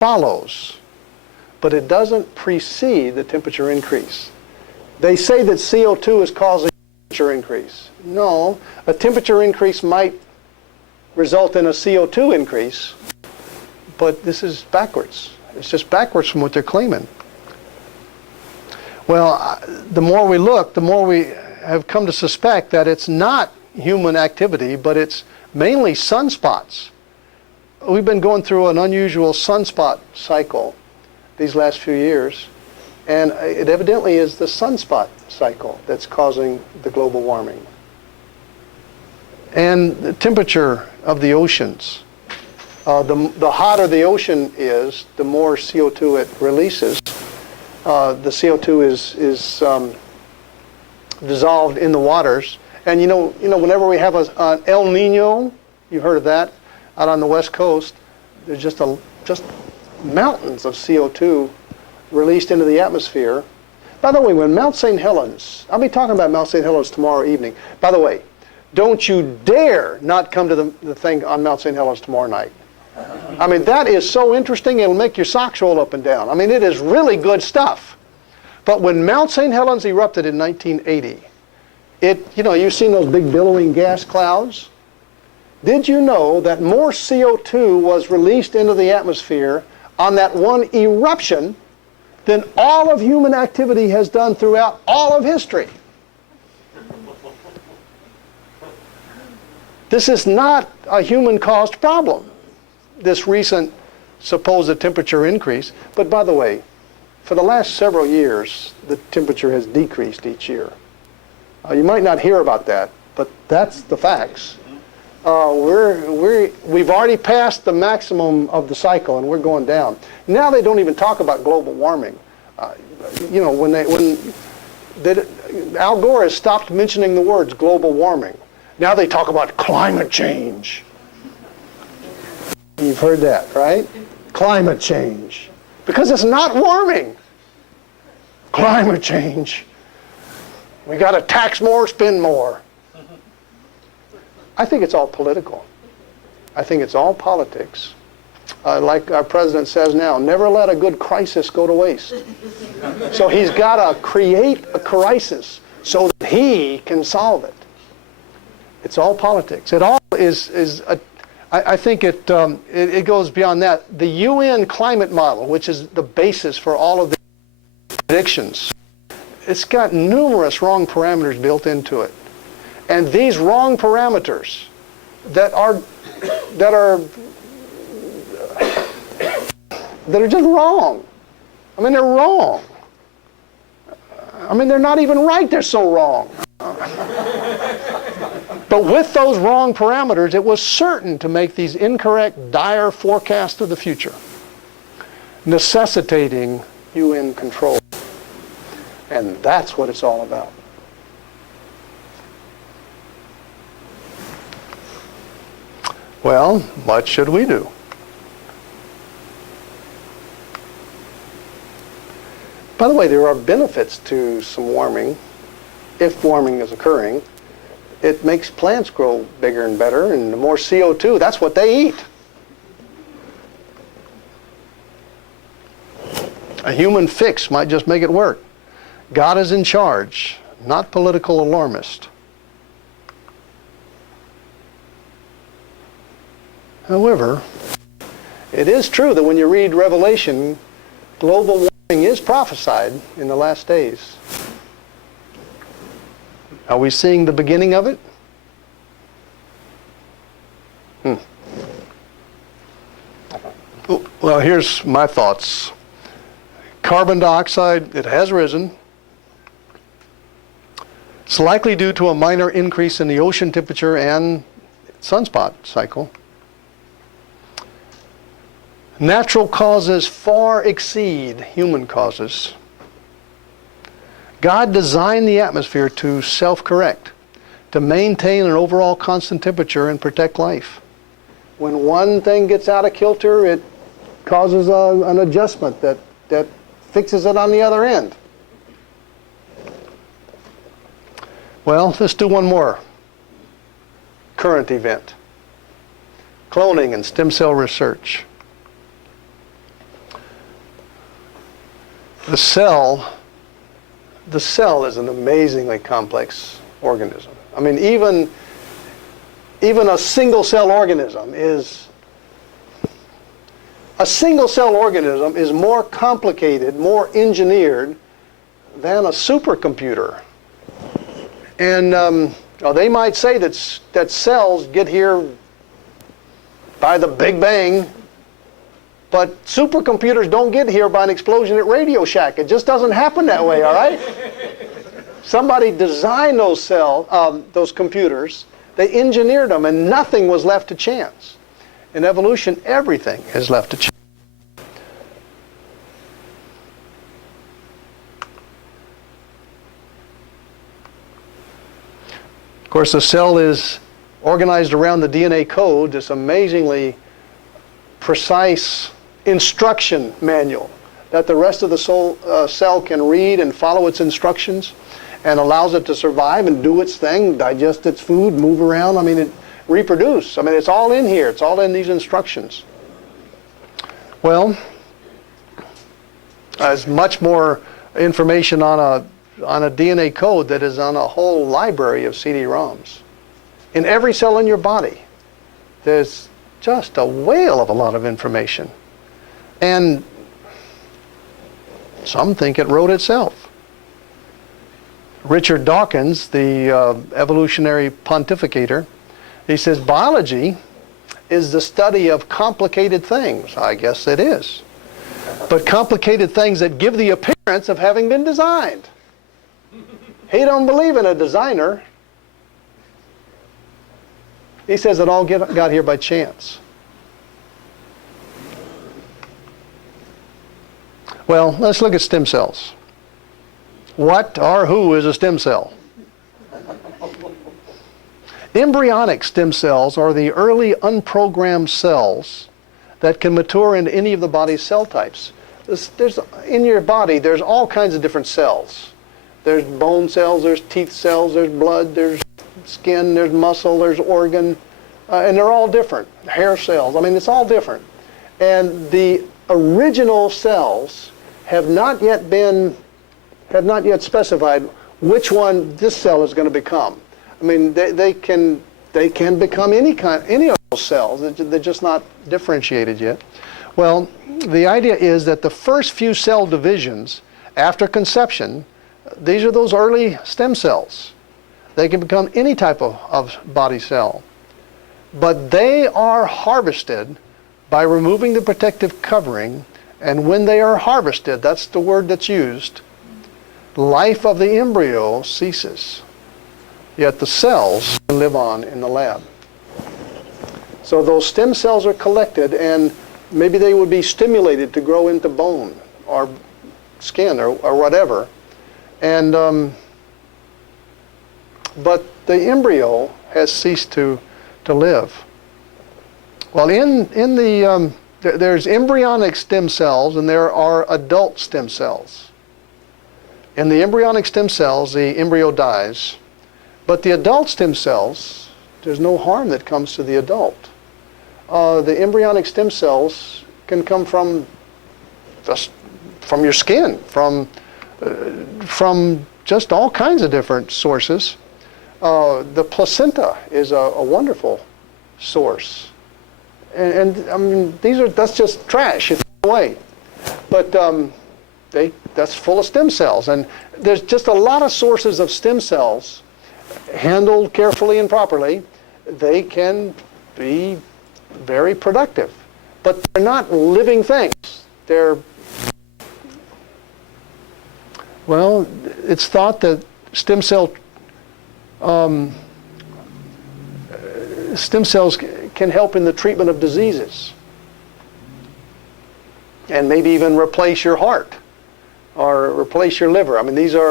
follows, but it doesn't precede the temperature increase. They say that CO2 is causing a temperature increase. No, a temperature increase might result in a CO2 increase, but this is backwards. It's just backwards from what they're claiming. Well, the more we look, the more we have come to suspect that it's not human activity, but it's mainly sunspots. We've been going through an unusual sunspot cycle these last few years, and it evidently is the sunspot cycle that's causing the global warming. And the temperature of the oceans. The hotter the ocean is, the more CO2 it releases. The CO2 is dissolved in the waters. And you know, whenever we have an El Nino, you've heard of that, out on the West Coast, there's just mountains of CO2 released into the atmosphere. By the way, when Mount St. Helens, I'll be talking about Mount St. Helens tomorrow evening. By the way, don't you dare not come to the thing on Mount St. Helens tomorrow night. I mean, that is so interesting, it'll make your socks roll up and down. I mean, it is really good stuff. But when Mount St. Helens erupted in 1980, you've seen those big billowing gas clouds? Did you know that more CO2 was released into the atmosphere on that one eruption than all of human activity has done throughout all of history? This is not a human-caused problem, this recent supposed temperature increase. But by the way, for the last several years, the temperature has decreased each year. You might not hear about that, but that's the facts. We've already passed the maximum of the cycle, and we're going down. Now they don't even talk about global warming. Al Gore has stopped mentioning the words global warming. Now they talk about climate change. You've heard that, right? Climate change. Because it's not warming. Climate change. We got to tax more, spend more. I think it's all political. I think it's all politics. Like our president says now, never let a good crisis go to waste. So he's got to create a crisis so that he can solve it. It's all politics. It all I think it goes beyond that. The UN climate model, which is the basis for all of the predictions, it's got numerous wrong parameters built into it. And these wrong parameters that are just wrong. I mean, they're wrong. I mean, they're not even right, they're so wrong. But with those wrong parameters, it was certain to make these incorrect, dire forecasts of the future, necessitating UN control. And that's what it's all about. Well, what should we do? By the way, there are benefits to some warming, if warming is occurring. It makes plants grow bigger and better, and the more CO2, that's what they eat. A human fix might just make it work. God is in charge, not political alarmist. However, it is true that when you read Revelation, global warming is prophesied in the last days. Are we seeing the beginning of it? Well, here's my thoughts. Carbon dioxide, it has risen. It's likely due to a minor increase in the ocean temperature and sunspot cycle. Natural causes far exceed human causes. God designed the atmosphere to self-correct, to maintain an overall constant temperature and protect life. When one thing gets out of kilter, it causes an adjustment that fixes it on the other end. Well, let's do one more current event. Cloning and stem cell research. The cell is an amazingly complex organism. I mean, even a single-cell organism is more complicated, more engineered than a supercomputer. And they might say that cells get here by the Big Bang, but supercomputers don't get here by an explosion at Radio Shack. It just doesn't happen that way, all right? Somebody designed those computers. They engineered them, and nothing was left to chance. In evolution, everything is left to chance. Of course, the cell is organized around the DNA code, this amazingly precise instruction manual that the rest of the cell can read and follow its instructions, and allows it to survive and do its thing, digest its food, move around. I mean, reproduce. I mean, it's all in here. It's all in these instructions. Well, there's much more information on a DNA code that is on a whole library of CD-ROMs. In every cell in your body, there's just a whale of a lot of information. And some think it wrote itself. Richard Dawkins, the evolutionary pontificator, he says, biology is the study of complicated things. I guess it is. But complicated things that give the appearance of having been designed. He don't believe in a designer. He says it all got here by chance. Well, let's look at stem cells. What or who is a stem cell? Embryonic stem cells are the early unprogrammed cells that can mature into any of the body's cell types. In your body, there's all kinds of different cells. There's bone cells, there's teeth cells, there's blood, there's skin, there's muscle, there's organ, and they're all different. Hair cells, I mean, it's all different. And the original cells have not yet specified which one this cell is going to become. I mean, they can become any of those cells. They're just not differentiated yet. Well, the idea is that the first few cell divisions after conception, these are those early stem cells. They can become any type of body cell. But they are harvested by removing the protective covering, and when they are harvested, that's the word that's used, life of the embryo ceases. Yet the cells can live on in the lab. So those stem cells are collected, and maybe they would be stimulated to grow into bone or skin or whatever. And but the embryo has ceased to live. Well, there's embryonic stem cells and there are adult stem cells. In the embryonic stem cells, the embryo dies. But the adult stem cells, there's no harm that comes to the adult. The embryonic stem cells can come from your skin, from just all kinds of different sources. The placenta is a wonderful source. And I mean, that's just trash. It's away. But that's full of stem cells. And there's just a lot of sources of stem cells. Handled carefully and properly, they can be very productive. But they're not living things. Well, it's thought that stem cells can help in the treatment of diseases. And maybe even replace your heart or replace your liver. I mean, these are